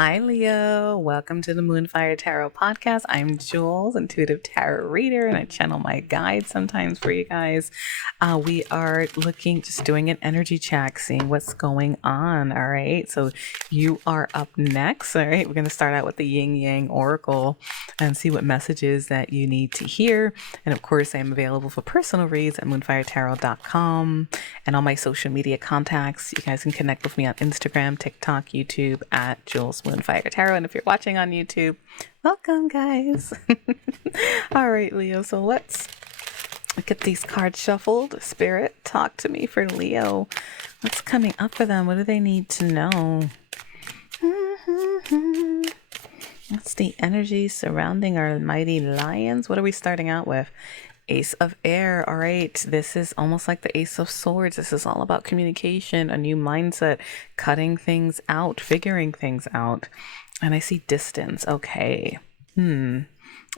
Hi, Leo. Welcome to the Moonfire Tarot podcast. I'm Jules, intuitive tarot reader, and I channel my guides sometimes for you guys. We are just doing an energy check, seeing what's going on. All right. So you are up next. All right. We're going to start out with the Yin Yang Oracle and see what messages that you need to hear. And of course, I am available for personal reads at moonfiretarot.com and all my social media contacts. You guys can connect with me on Instagram, TikTok, YouTube at Jules Moonfire Tarot. And if you're watching on YouTube, welcome, guys. All right, Leo. So let's get these cards shuffled. Spirit, talk to me for Leo. What's coming up for them? What do they need to know? What's the energy surrounding our mighty lions? What are we starting out with? Ace of Air. All right. This is almost like the Ace of Swords. This is all about communication, a new mindset, cutting things out, figuring things out. And I see distance. Okay. All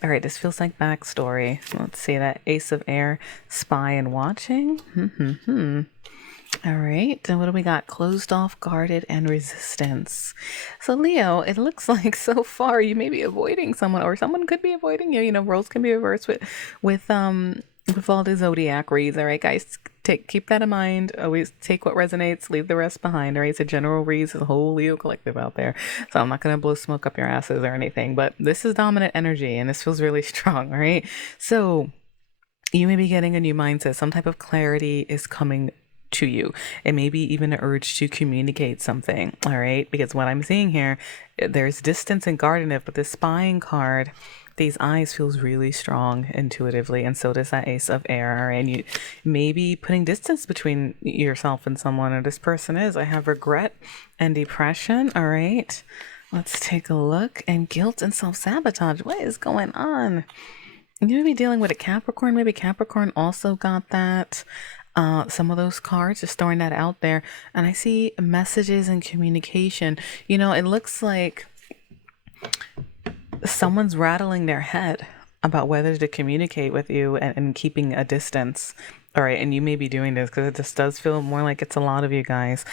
right. This feels like backstory. Let's see that Ace of Air, spy and watching. All right. And what do we got? Closed off, guarded, and resistance. So Leo, it looks like so far you may be avoiding someone, or someone could be avoiding you. You know, roles can be reversed with all the zodiac reads. All right, guys, keep that in mind. Always take what resonates, leave the rest behind. All right, it's a general reads, the whole Leo collective out there. So I'm not gonna blow smoke up your asses or anything, but this is dominant energy, and this feels really strong. All right, so you may be getting a new mindset. Some type of clarity is coming to you. It may be even an urge to communicate something. All right, because what I'm seeing here, there's distance and guardedness, but this spying card, these eyes feels really strong intuitively, and so does that Ace of Air. And you may be putting distance between yourself and someone, or this person is. I have regret and depression. All right, let's take a look. And guilt and self-sabotage. What is going on? You may be dealing with a Capricorn. Maybe Capricorn also got that. Some of those cards, just throwing that out there. And I see messages and communication. You know, it looks like someone's rattling their head about whether to communicate with you and keeping a distance. All right, and you may be doing this because it just does feel more like it's a lot of you guys.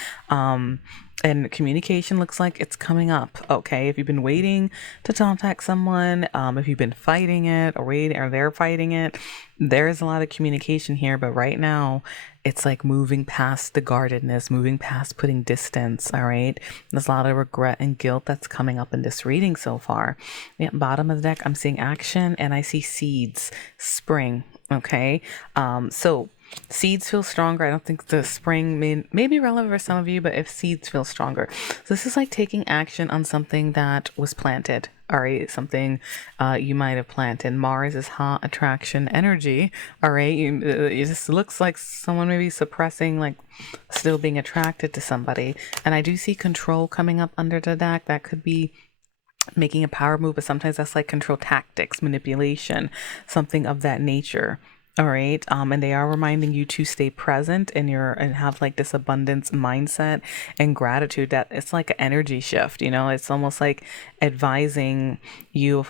And communication looks like it's coming up. Okay, if you've been waiting to contact someone, if you've been fighting it or waiting, or they're fighting it, there is a lot of communication here. But right now, it's like moving past the guardedness, moving past putting distance. All right, there's a lot of regret and guilt that's coming up in this reading so far. Yeah, bottom of the deck, I'm seeing action and I see seeds, spring. Okay, so seeds feel stronger. I don't think the spring may be relevant for some of you, but if seeds feel stronger. So this is like taking action on something that was planted. All right, something you might have planted. Mars is hot attraction energy. All right, it just looks like someone may be suppressing, like still being attracted to somebody. And I do see control coming up under the deck. That could be making a power move, but sometimes that's like control tactics, manipulation, something of that nature. All right. And they are reminding you to stay present and have like this abundance mindset and gratitude, that it's like an energy shift. You know, it's almost like advising you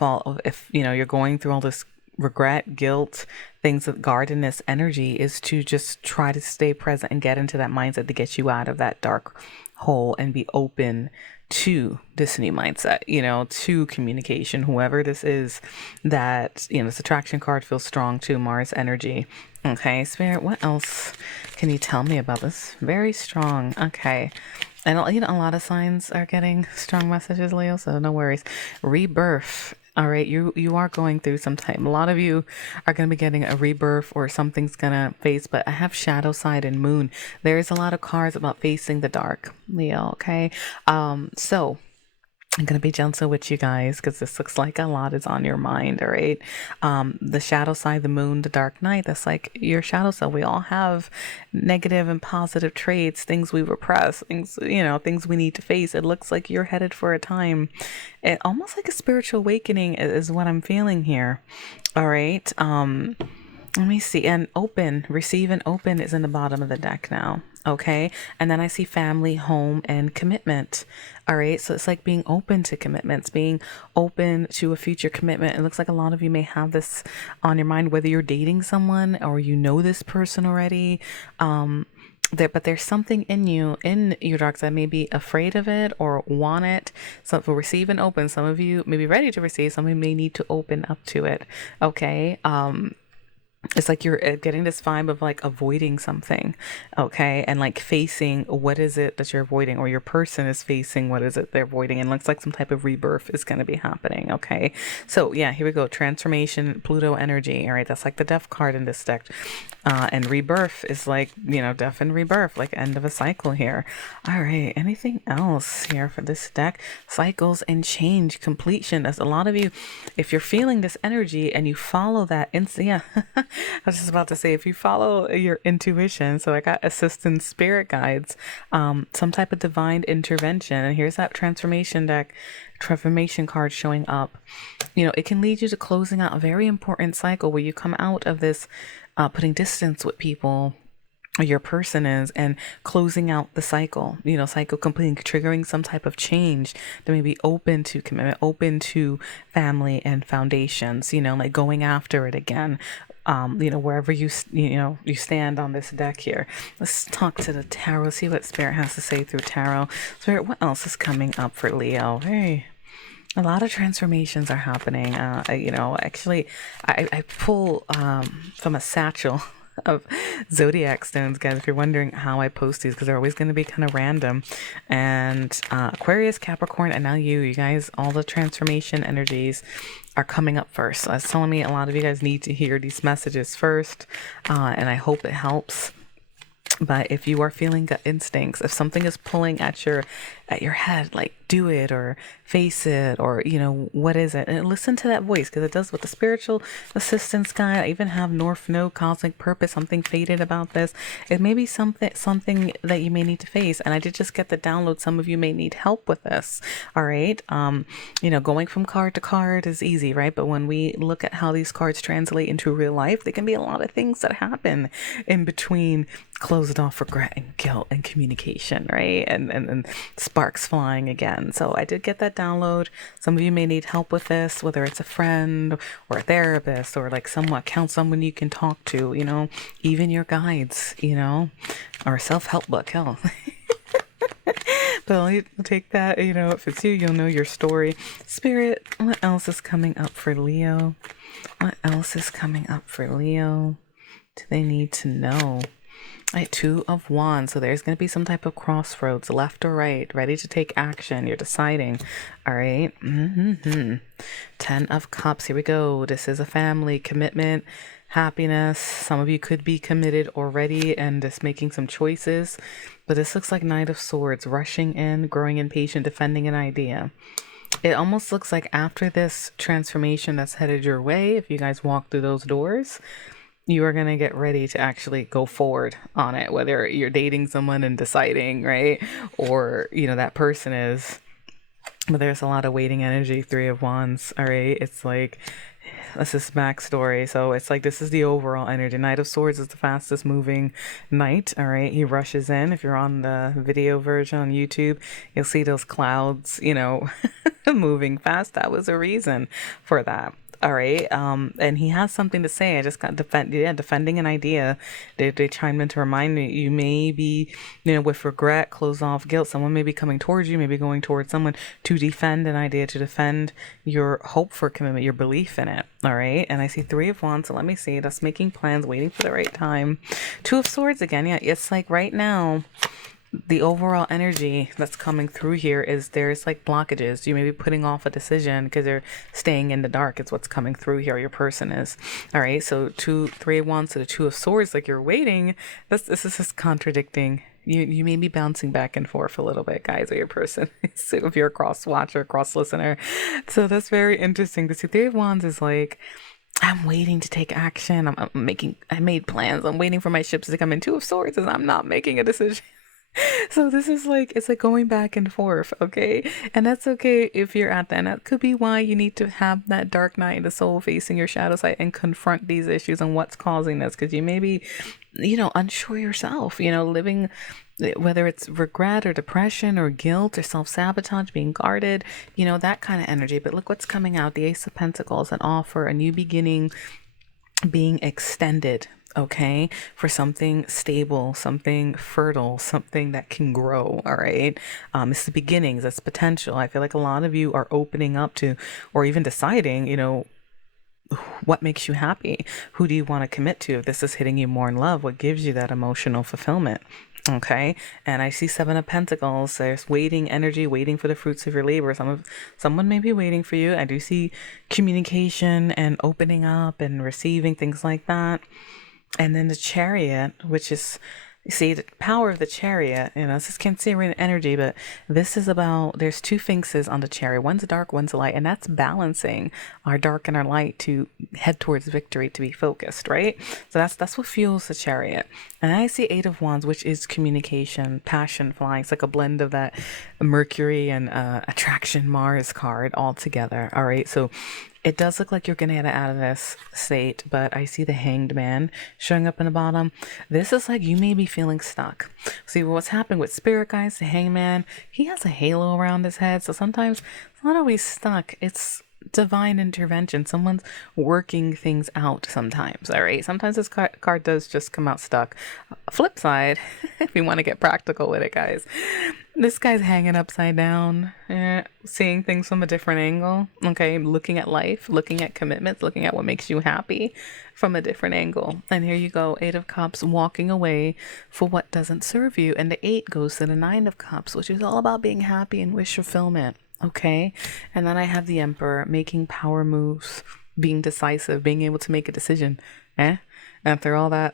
if you know, you're going through all this regret, guilt, things of guardedness energy, is to just try to stay present and get into that mindset to get you out of that dark hole and be open to this new mindset, you know, to communication, whoever this is. That, you know, this attraction card feels strong too, Mars energy. Okay, Spirit, what else can you tell me about this? Very strong. Okay. And, you know, a lot of signs are getting strong messages, Leo, so no worries. Rebirth. All right, you are going through some time. A lot of you are going to be getting a rebirth, or something's going to face, but I have shadow side and moon. There is a lot of cards about facing the dark, Leo, okay? So I'm going to be gentle with you guys because this looks like a lot is on your mind, all right? The shadow side, the moon, the dark night, that's like your shadow side. We all have negative and positive traits, things we repress, things, you know, things we need to face. It looks like you're headed for a time, almost like a spiritual awakening is what I'm feeling here, all right? Let me see. And open, receive and open is in the bottom of the deck now. Okay. And then I see family, home, and commitment. All right. So it's like being open to commitments, being open to a future commitment. It looks like a lot of you may have this on your mind, whether you're dating someone or you know this person already. But there's something in you, in your dark side, may be afraid of it or want it. So for receive and open, some of you may be ready to receive, some of you may need to open up to it. Okay. It's like you're getting this vibe of like avoiding something, okay, and like facing what is it that you're avoiding, or your person is facing what is it they're avoiding, and looks like some type of rebirth is going to be happening. Okay, so yeah, here we go. Transformation, Pluto energy. All right, that's like the death card in this deck. And rebirth is like, death and rebirth, like end of a cycle here. All right, anything else here for this deck? Cycles and change, completion. As a lot of you, if you're feeling this energy and you follow that, yeah, I was just about to say, if you follow your intuition, so I got assistant spirit guides, some type of divine intervention, and here's that transformation deck, transformation card showing up. It can lead you to closing out a very important cycle where you come out of this putting distance with people, or your person is, and closing out the cycle, cycle completing, triggering some type of change that may be open to commitment, open to family and foundations, like going after it again. Wherever you stand on this deck here. Let's talk to the tarot, see what Spirit has to say through tarot. Spirit, what else is coming up for Leo? Hey, a lot of transformations are happening. Actually, I pull from a satchel of zodiac stones, guys, if you're wondering how I post these, because they're always going to be kind of random. And Aquarius, Capricorn, and now you guys, all the transformation energies are coming up first. So that's telling me a lot of you guys need to hear these messages first, and I hope it helps. But if you are feeling gut instincts, if something is pulling at your head, like do it or face it, or what is it, and listen to that voice, because it does with the spiritual assistance guide. I even have North Node, cosmic purpose, something fated about this. It may be something that you may need to face, and I did just get the download. Some of you may need help with this. All right, going from card to card is easy, right? But when we look at how these cards translate into real life, there can be a lot of things that happen in between closed off regret and guilt and communication, right? And sparks flying again. So I did get that download. Some of you may need help with this, whether it's a friend or a therapist, or like someone you can talk to, even your guides, or a self-help book, hell. But I'll take that, if it's you, you'll know your story. Spirit, what else is coming up for Leo? What else is coming up for Leo? Do they need to know? Right, Two of Wands. So there's going to be some type of crossroads, left or right, ready to take action. You're deciding. All right. 10 of Cups. Here we go. This is a family commitment, happiness. Some of you could be committed already and just making some choices. But this looks like Knight of Swords, rushing in, growing impatient, defending an idea. It almost looks like after this transformation that's headed your way, if you guys walk through those doors, you are going to get ready to actually go forward on it, whether you're dating someone and deciding, right? Or, that person is. But there's a lot of waiting energy, 3 of Wands, all right? It's like, that's his backstory. So it's like, this is the overall energy. Knight of Swords is the fastest moving knight, all right? He rushes in. If you're on the video version on YouTube, you'll see those clouds, moving fast. That was a reason for that. All right. And he has something to say. I just got defending an idea. They chimed in to remind me, you may be, with regret, close off, guilt. Someone may be coming towards you, maybe going towards someone to defend an idea, to defend your hope for commitment, your belief in it. All right. And I see 3 of Wands. So let me see. That's making plans, waiting for the right time. 2 of Swords again. Yeah. It's like right now, the overall energy that's coming through here is there's like blockages. You may be putting off a decision because they're staying in the dark. It's what's coming through here. Your person is. All right. So 3 of Wands to the 2 of Swords, like you're waiting. This is just contradicting. You may be bouncing back and forth a little bit, guys, with your person. If you're a cross watcher, cross listener. So that's very interesting. The 3 of Wands is like, I'm waiting to take action. I made plans. I'm waiting for my ships to come in. 2 of Swords, and I'm not making a decision. So this is like, it's like going back and forth, okay? And that's okay if you're at that. And that could be why you need to have that dark night in the soul, facing your shadow side, and confront these issues and what's causing this. Because you may be, unsure yourself, living, whether it's regret or depression or guilt or self-sabotage, being guarded, that kind of energy. But look what's coming out. The Ace of Pentacles, an offer, a new beginning, being extended. okay, for something stable, something fertile, something that can grow. All right. It's the beginnings, it's potential. I feel like a lot of you are opening up to, or even deciding, what makes you happy? Who do you want to commit to? If this is hitting you more in love, what gives you that emotional fulfillment? Okay. And I see Seven of Pentacles. There's waiting energy, waiting for the fruits of your labor. Someone may be waiting for you. I do see communication and opening up and receiving, things like that. And then the Chariot, which is, you see, the power of the Chariot, this is Cancerian energy, but this is about, there's two Sphinxes on the Chariot. One's dark, one's light, and that's balancing our dark and our light to head towards victory, to be focused, right? So that's what fuels the Chariot. And I see Eight of Wands, which is communication, passion, flying. It's like a blend of that Mercury and attraction Mars card all together, all right? So it does look like you're going to get out of this state, but I see the Hanged Man showing up in the bottom. This is like you may be feeling stuck. See, what's happening with Spirit Guys, the Hanged Man, he has a halo around his head, so sometimes it's not always stuck. It's divine intervention. Someone's working things out sometimes, all right? Sometimes this card does just come out stuck. Flip side, if you want to get practical with it, guys, this guy's hanging upside down, seeing things from a different angle, okay? Looking at life, looking at commitments, looking at what makes you happy from a different angle. And here you go, Eight of Cups, walking away for what doesn't serve you. And the Eight goes to the Nine of Cups, which is all about being happy and wish fulfillment, okay? And then I have the Emperor, making power moves, being decisive, being able to make a decision, After all that,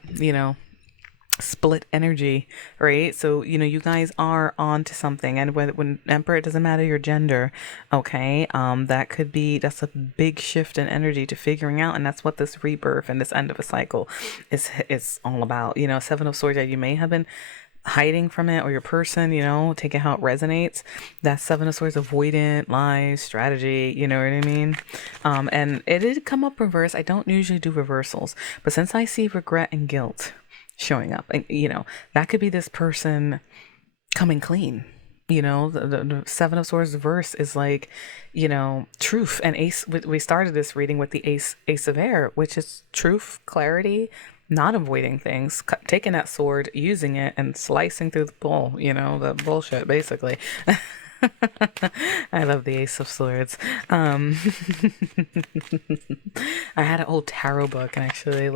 split energy, right? So you guys are on to something. And when Emperor, it doesn't matter your gender, okay? That's a big shift in energy to figuring out, and that's what this rebirth and this end of a cycle is all about. Seven of Swords, you may have been hiding from it, or your person, take it how it resonates. That Seven of Swords, avoidant, lies, strategy, you know what I mean? And it did come up reverse. I don't usually do reversals, but since I see regret and guilt showing up, and that could be this person coming clean. The Seven of Swords verse is like, truth and ace. We started this reading with the ace of air, which is truth, clarity, not avoiding things, taking that sword, using it, and slicing through the bull, the bullshit, basically. I love the Ace of Swords. I had an old tarot book, and actually,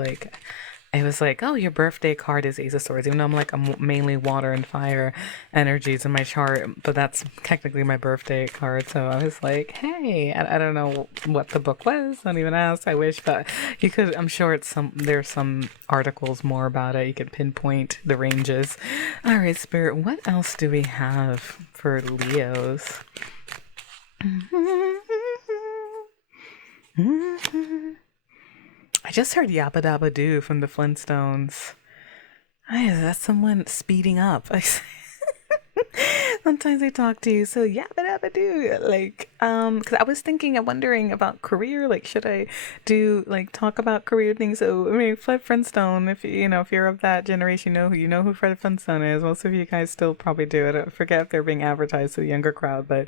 it was like, oh, your birthday card is Ace of Swords, even though I'm mainly water and fire energies in my chart, but that's technically my birthday card. So I was like, hey, I don't know what the book was. Don't even ask. I wish, but you could. I'm sure there's some articles more about it. You could pinpoint the ranges. All right, Spirit. What else do we have for Leos? I just heard Yabba Dabba Doo from the Flintstones. That's someone speeding up. Sometimes I talk to you, so Yabba Dabba Doo. Because I was thinking, I'm wondering about career. Should I do, talk about career things? So, Fred Flintstone, if you're of that generation, you know who Fred Flintstone is. Most of you guys still probably do. I don't forget if they're being advertised to the younger crowd, but,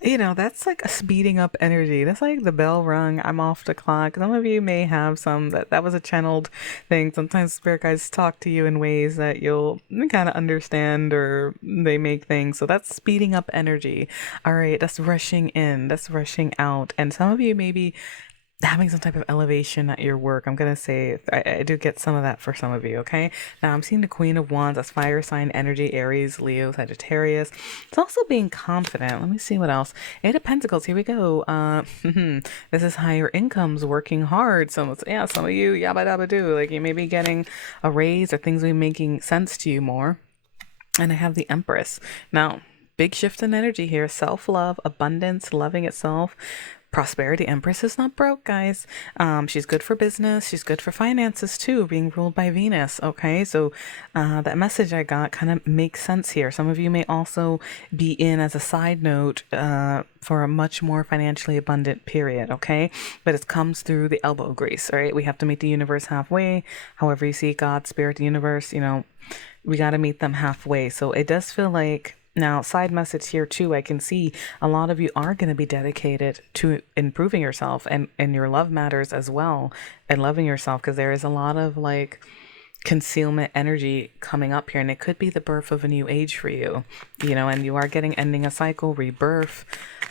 that's like a speeding up energy. That's like the bell rung, I'm off the clock. Some of you may have some, that was a channeled thing. Sometimes spirit guides talk to you in ways that you'll kind of understand, or they make things. So that's speeding up energy. All right, that's rushing in, that's rushing out. And some of you may be having some type of elevation at your work. I'm gonna say I do get some of that for some of you. Okay, now I'm seeing the Queen of Wands. That's fire sign energy, Aries, Leo, Sagittarius. It's also being confident. Let me see what else. Eight of Pentacles, here we go. This is higher incomes, working hard. So some of you, yabba dabba do, you may be getting a raise, or things will be making sense to you more. And I have the Empress. Now, big shift in energy here. Self-love, abundance, loving itself, prosperity. Empress is not broke, guys. She's good for business. She's good for finances too, being ruled by Venus. Okay, so that message I got kind of makes sense here. Some of you may also be in, as a side note, for a much more financially abundant period. Okay, but it comes through the elbow grease. All right, we have to meet the universe halfway. However you see God, spirit, the universe, we got to meet them halfway. So it does feel like, now, side message here too, I can see a lot of you are going to be dedicated to improving yourself and your love matters as well, and loving yourself, because there is a lot of concealment energy coming up here, and it could be the birth of a new age for you, you know, and you are ending a cycle, rebirth,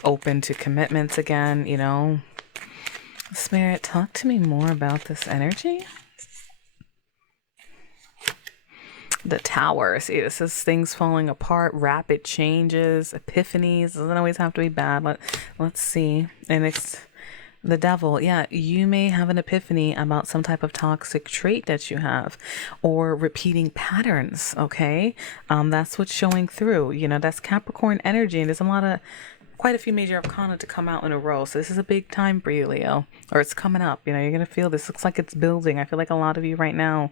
open to commitments again, you know. Spirit, talk to me more about this energy. The Tower. See, this is things falling apart, rapid changes, epiphanies. Doesn't always have to be bad. Let's see. And it's the Devil. Yeah, you may have an epiphany about some type of toxic trait that you have, or repeating patterns. Okay, that's what's showing through. You know, that's Capricorn energy, and there's quite a few major arcana to come out in a row. So this is a big time for you, Leo, or it's coming up. You know, you're gonna feel this. Looks like it's building. I feel like a lot of you right now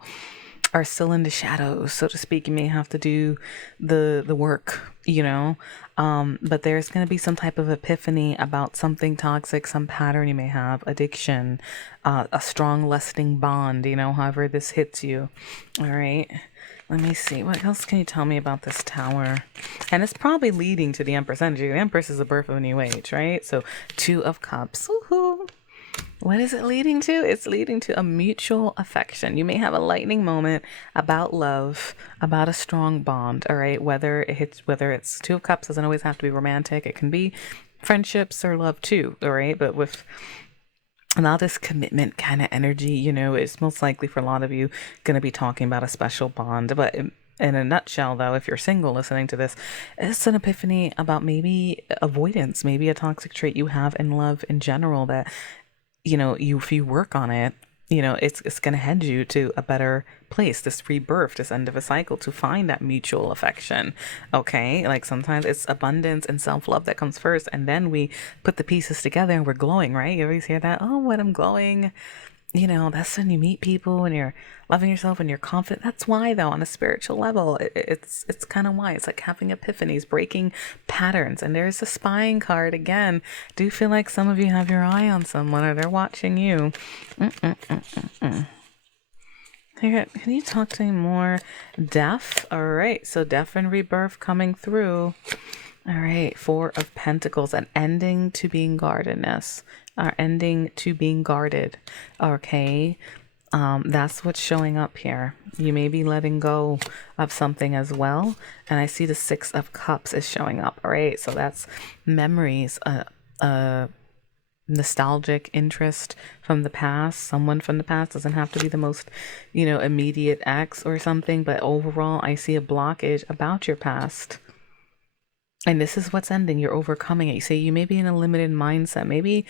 are still in the shadows, so to speak. You may have to do the work, you know, but there's going to be some type of epiphany about something toxic, some pattern you may have, addiction, a strong lusting bond, you know, however this hits you. All right, let me see, what else can you tell me about this Tower? And it's probably leading to the Empress energy. The Empress is the birth of a new age, right? So 2 of Cups. Woohoo! What is it leading to? It's leading to a mutual affection. You may have a lightning moment about love, about a strong bond, all right? Whether it's 2 of Cups, doesn't always have to be romantic. It can be friendships or love too, all right? But with a lot of this commitment kind of energy, you know, it's most likely for a lot of you going to be talking about a special bond. But in a nutshell, though, if you're single listening to this, it's an epiphany about maybe avoidance, maybe a toxic trait you have in love in general that, you know, if you work on it, you know, it's going to head you to a better place, this rebirth, this end of a cycle, to find that mutual affection. Okay, like sometimes it's abundance and self-love that comes first, and then we put the pieces together and we're glowing, right? You always hear that, oh, when I'm glowing. You know, that's when you meet people and you're loving yourself and you're confident. That's why, though, on a spiritual level, it's kind of why. It's like having epiphanies, breaking patterns. And there's a spying card again. Do feel like some of you have your eye on someone or they're watching you. Here, can you talk to me more? Death. All right. So death and rebirth coming through. All right, 4 of Pentacles, an ending to being guardedness, ending to being guarded. Okay, that's what's showing up here. You may be letting go of something as well, and I see the 6 of Cups is showing up. All right, so that's memories, nostalgic interest from the past. Someone from the past, doesn't have to be the most, you know, immediate ex or something, but overall, I see a blockage about your past. And this is what's ending. You're overcoming it. You say you may be in a limited mindset, maybe,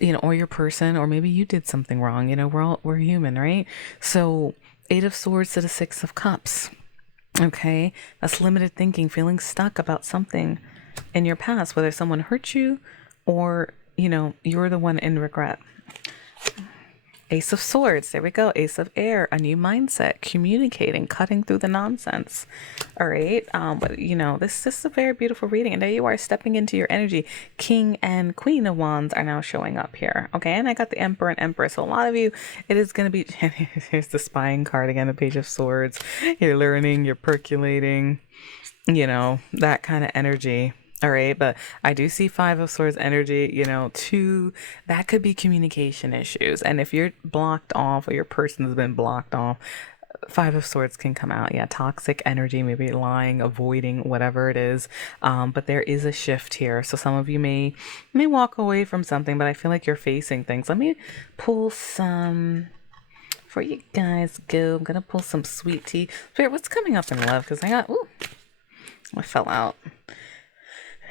you know, or your person, or maybe you did something wrong. You know, we're human, right? So 8 of Swords to the 6 of Cups. Okay, that's limited thinking, feeling stuck about something in your past, whether someone hurt you or, you know, you're the one in regret. Ace of Swords, there we go. Ace of Air, a new mindset, communicating, cutting through the nonsense. All right, but you know, this is a very beautiful reading, and there you are stepping into your energy. King and Queen of Wands are now showing up here. Okay, and I got the Emperor and Empress. So a lot of you, it is going to be, here's the spying card again, the Page of Swords. You're learning, you're percolating, you know, that kind of energy. All right, but I do see 5 of Swords energy, you know, 2, that could be communication issues. And if you're blocked off or your person has been blocked off, 5 of Swords can come out. Yeah, toxic energy, maybe lying, avoiding, whatever it is. But there is a shift here. So some of you may walk away from something, but I feel like you're facing things. Let me pull some for you guys. I'm going to pull some sweet tea. Spirit, what's coming up in love? Because I fell out.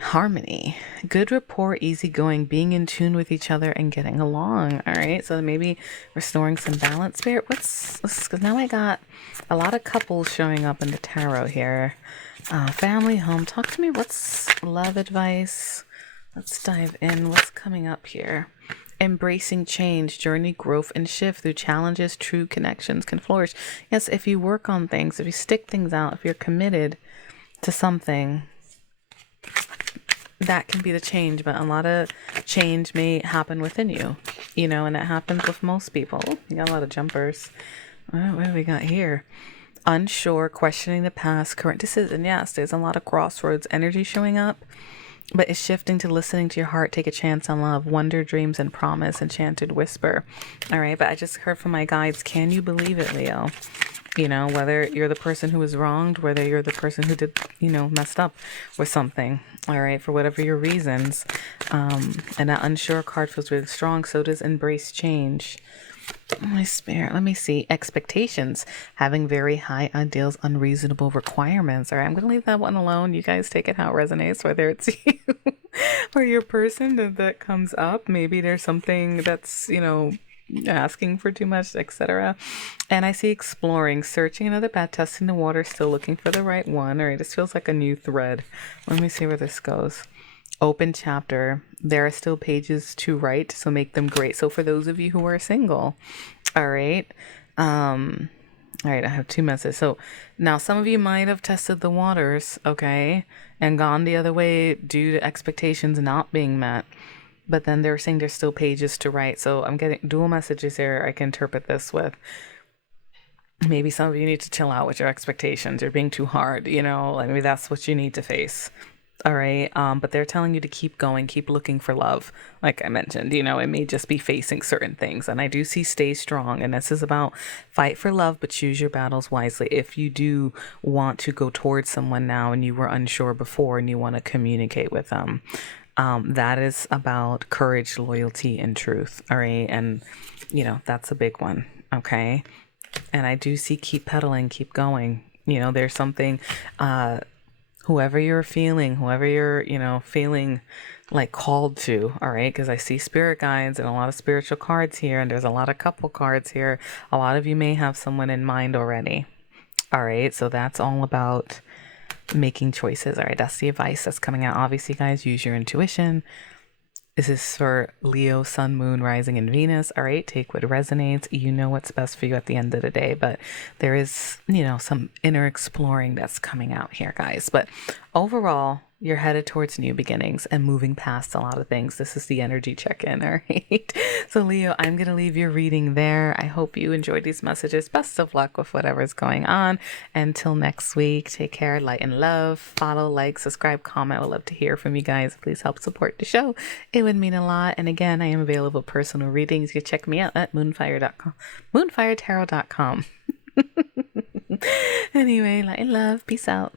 Harmony, good rapport, easygoing, being in tune with each other and getting along. All right, so maybe restoring some balance. Spirit, because now I got a lot of couples showing up in the tarot here. Family, home, talk to me. What's love advice? Let's dive in. What's coming up here? Embracing change, journey, growth, and shift through challenges, true connections can flourish. Yes, if you work on things, if you stick things out, if you're committed to something, that can be the change. But a lot of change may happen within you, you know, and it happens with most people. You got a lot of jumpers. What do we got here? Unsure, questioning the past, current decision. Yes, there's a lot of crossroads energy showing up, but it's shifting to listening to your heart. Take a chance on love, wonder, dreams, and promise, enchanted whisper. All right, but I just heard from my guides. Can you believe it, Leo? You know, whether you're the person who was wronged, whether you're the person who did, you know, messed up with something, all right, for whatever your reasons. And that unsure card feels really strong. So does embrace change. My spirit, let me see. Expectations, having very high ideals, unreasonable requirements. All right, I'm going to leave that one alone. You guys take it how it resonates, whether it's you or your person that comes up. Maybe there's something that's, you know, asking for too much, etc. And I see exploring, searching another path, testing the water, still looking for the right one. All right, this feels like a new thread. Let me see where this goes. Open chapter. There are still pages to write, so make them great. So for those of you who are single, all right. All right, I have two messages. So now some of you might have tested the waters, okay, and gone the other way due to expectations not being met. But then they're saying there's still pages to write. So I'm getting dual messages here. I can interpret this with maybe some of you need to chill out with your expectations. You're being too hard, you know, like maybe that's what you need to face. All right. But they're telling you to keep going, keep looking for love. Like I mentioned, you know, it may just be facing certain things. And I do see stay strong. And this is about fight for love, but choose your battles wisely. If you do want to go towards someone now and you were unsure before and you want to communicate with them, that is about courage, loyalty, and truth. All right. And, you know, that's a big one. Okay. And I do see keep pedaling, keep going. You know, there's something, whoever you're feeling, whoever you're, you know, feeling like called to, all right? Because I see spirit guides and a lot of spiritual cards here, and there's a lot of couple cards here. A lot of you may have someone in mind already, all right? So that's all about making choices, all right? That's the advice that's coming out. Obviously, guys, use your intuition. This is for Leo, Sun, Moon, Rising, and Venus. All right, take what resonates. You know what's best for you at the end of the day. But there is, you know, some inner exploring that's coming out here, guys. But overall, you're headed towards new beginnings and moving past a lot of things. This is the energy check-in, all right? So, Leo, I'm going to leave your reading there. I hope you enjoyed these messages. Best of luck with whatever's going on. Until next week, take care, light and love. Follow, like, subscribe, comment. I would love to hear from you guys. Please help support the show. It would mean a lot. And again, I am available personal readings. You can check me out at moonfire.com, moonfiretarot.com. Anyway, light and love. Peace out.